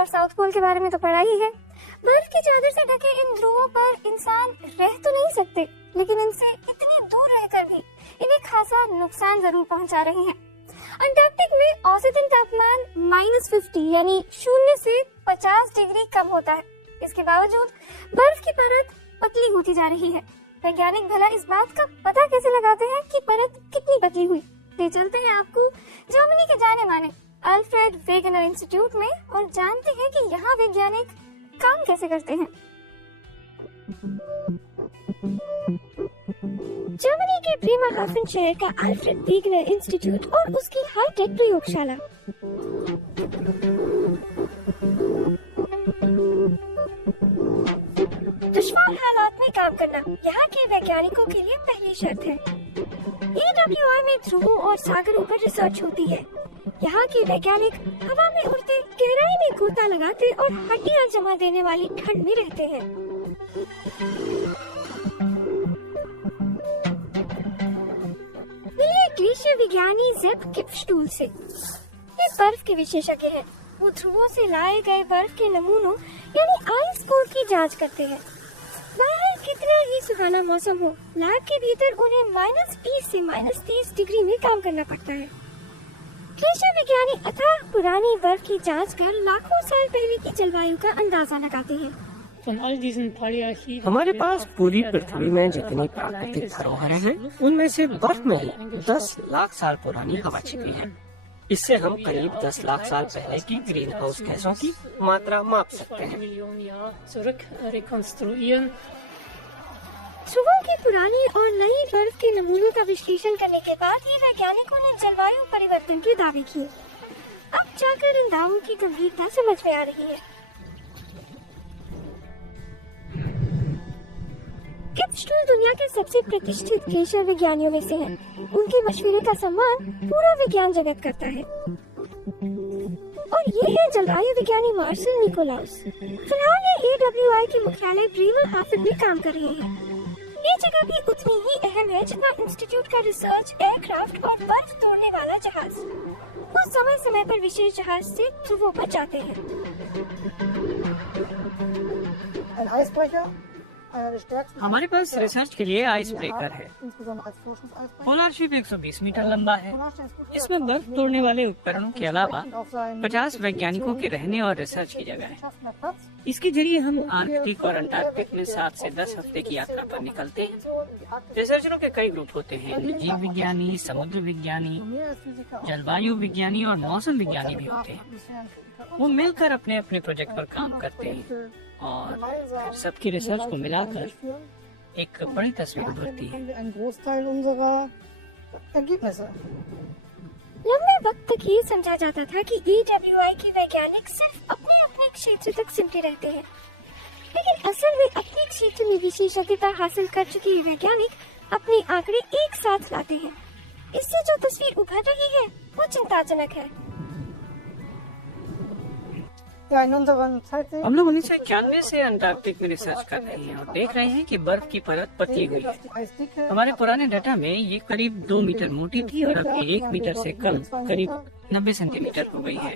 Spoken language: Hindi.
और साउथ पोल के बारे में तो पढ़ा ही है। बर्फ की चादर से ढके इन ध्रुवों पर इंसान रह तो नहीं सकते, लेकिन इनसे इतनी दूर रहकर भी इन्हें खासा नुकसान जरूर पहुंचा रहे हैं। अंटार्कटिक में औसतन तापमान -50 यानी 0 से 50 डिग्री कम होता है। इसके बावजूद बर्फ की परत पतली होती जा रही है। वैज्ञानिक भला इस बात का पता कैसे लगाते हैं कि परत कितनी पतली हुई? ले चलते हैं आपको जर्मनी के जाने माने अल्फ्रेड वेगनर इंस्टीट्यूट में और जानते हैं कि यहाँ वैज्ञानिक काम कैसे करते हैं। जर्मनी के ब्रेमरहाफन शहर का अल्फ्रेड वेगनर इंस्टीट्यूट और उसकी हाईटेक प्रयोगशाला। दुश्वार हालात में काम करना यहाँ के वैज्ञानिकों के लिए पहली शर्त है। AWI में ध्रुवों और सागरों पर रिसर्च होती है। यहाँ के वैज्ञानिक हवा में उड़ते, गहराई में गोता लगाते और हड्डियाँ जमा देने वाली ठंड में रहते हैं। मिलिए ग्लेशियर विज्ञानी जेब किप्स्टूल से। ये बर्फ के विशेषज्ञ हैं। वो ध्रुवों से लाए गए बर्फ के नमूनों यानी आइस कोर की जांच करते हैं। बाहर कितना ही सुहाना मौसम हो, लैब के भीतर उन्हें -20 से -30 डिग्री में काम करना पड़ता है। ग्लेशियर विज्ञानी अथाह पुरानी बर्फ की जांच कर लाखों साल पहले की जलवायु का अंदाजा लगाते हैं। हमारे पास पूरी पृथ्वी में जितनी प्राकृतिक धरोहरें हैं, उनमें से बर्फ में ही 10 लाख साल पुरानी हवा छिपी है। इससे हम करीब 10 लाख साल पहले की ग्रीन हाउस गैसों की मात्रा माप सकते हैं। ध्रुवों की पुरानी और नई बर्फ के नमूनों का विश्लेषण करने के बाद ये वैज्ञानिकों ने जलवायु परिवर्तन के दावे किए। अब जाकर इन दावों की गंभीरता समझ में आ रही है। किप्स्टूल दुनिया के सबसे प्रतिष्ठित ग्लेशियर विज्ञानियों में से हैं। उनके मशवरे का सम्मान पूरा विज्ञान जगत करता है। और ये है जलवायु विज्ञानी मार्सेल निकोलाउस। फिलहाल ये AWI के मुख्यालय ब्रेमरहाफन में काम कर रहे हैं। ये जगह भी उतनी ही अहम है जितना इंस्टीट्यूट का रिसर्च एयरक्राफ्ट और बर्फ तोड़ने वाला जहाज। वो समय समय पर विशेष जहाज से ध्रुवों पर जाते हैं। हमारे पास रिसर्च के लिए आइस ब्रेकर है। पोलर शिप 120 मीटर लंबा है। इसमें बर्फ तोड़ने वाले उपकरणों के अलावा 50 वैज्ञानिकों के रहने और रिसर्च की जगह है। इसके जरिए हम आर्कटिक और अंटार्कटिक में 7 से 10 हफ्ते की यात्रा पर निकलते हैं। रिसर्चरों के कई ग्रुप होते हैं। जीव विज्ञानी, समुद्र विज्ञानी, जलवायु विज्ञानी और मौसम विज्ञानी भी होते हैं। वो मिलकर अपने अपने प्रोजेक्ट पर काम करते हैं और फिर सबकी रिसर्च को मिलाकर एक बड़ी तस्वीर उभरती है। लंबे वक्त तक ये समझा जाता था कि AWI के वैज्ञानिक सिर्फ अपने अपने क्षेत्र तक सिमटे रहते हैं, लेकिन असल में अपने क्षेत्र में विशेषज्ञता हासिल कर चुके ये वैज्ञानिक अपने आंकड़े एक साथ लाते हैं। इससे जो तस्वीर उभर रही है वो चिंताजनक है। हम लोग 1991 से अंटार्कटिक में रिसर्च कर रहे हैं और देख रहे हैं कि बर्फ की परत पतली हुई है। हमारे पुराने डाटा में ये करीब 2 मीटर मोटी थी और अब 1 मीटर से कम करीब 90 सेंटीमीटर हो गई है।